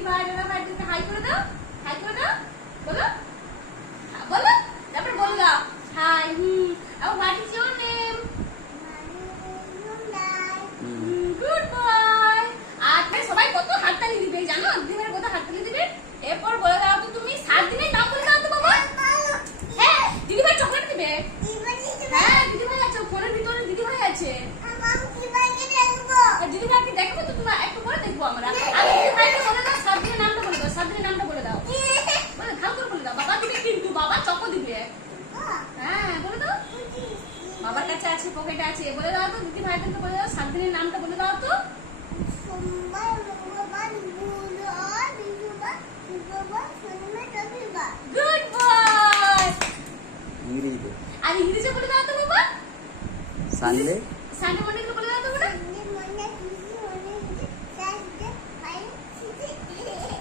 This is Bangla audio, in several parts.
দিদি ভাই দাদা ভাইদেরকে হাই করে দাও, হাই করে দাও, বলো বলো, তারপর বল দাও হাই। আর what is your name? Good boy. আর সবাই কত হাততালি দিবে জানো? দিদিভাই কত হাততালি দিবে। এরপর বলে দাও তো তুমি 7 দিনের নাম বলে দাও তো বাবা। হ্যাঁ দিদিভাই চকলেট দিবে। হ্যাঁ দিদিভাই আছে ফোনের ভিতরে, দিদিভাই আছে। দিদিভাইকে দেখো তো তোমরা একটু পরে দেখবো আমরা। আর দিদিভাইকে বলে দাও 7 দিনের নামটা বলে দাও, 7 দিনের নামটা বলে দাও। বলে ভালো করে বলে দাও। বাবা দিবে কিন্তু বাবা চকো দিবে। হ্যাঁ বলে দাও। বাবার কাছে আছে, পকেটে আছে। বলে দাও তো দিদিভাইদেরকে বলে দাও 7 দিনের নামটা বলে দাও তো। সোমবার, মঙ্গলবার, বুধবার, বৃহস্পতিবার, শুক্রবার, শনিবার, রবিবার। Good boy. ইংরেজিতে আর ইংরেজিতে বলে দাও তো বাবা। সানডে সানডে মর্নিং বলে দাও তো বলে।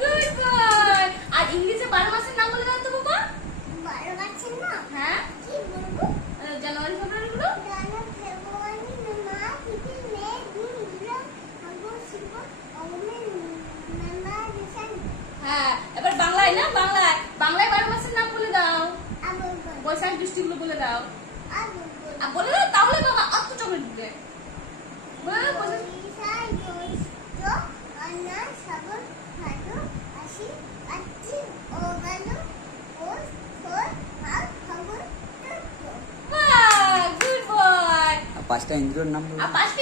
Good boy. আর ইংলিশে 12 মাসের নাম বলে দাও তো বাবা। 12 মাসের নাম হ্যাঁ কি বলবো? জানুয়ারি ফেব্রুয়ারি গুলো। January, February, March, April, May, June, July, August, September, October, November, December. হ্যাঁ এবার বাংলায় না, বাংলায় 12 মাসের নাম বলে দাও। আবার বৈশাখ জ্যৈষ্ঠগুলো বলে দাও। আবার আর বলে দাও তাহলে বাবা অত চকলেট দিবে। বলে দাও বৈশাখ। বৈশাখ, জ্যৈষ্ঠ, আষাঢ়, শ্রাবণ, ভাদ্র, আশ্বিন, কার্তিক, অগ্রহায়ণ, পৌষ, মাঘ, ফাল্গুন, চৈত্র। বাহ গুড বয়। আর 5টা ইন্দ্রিয়র নাম বলো। আর 5টা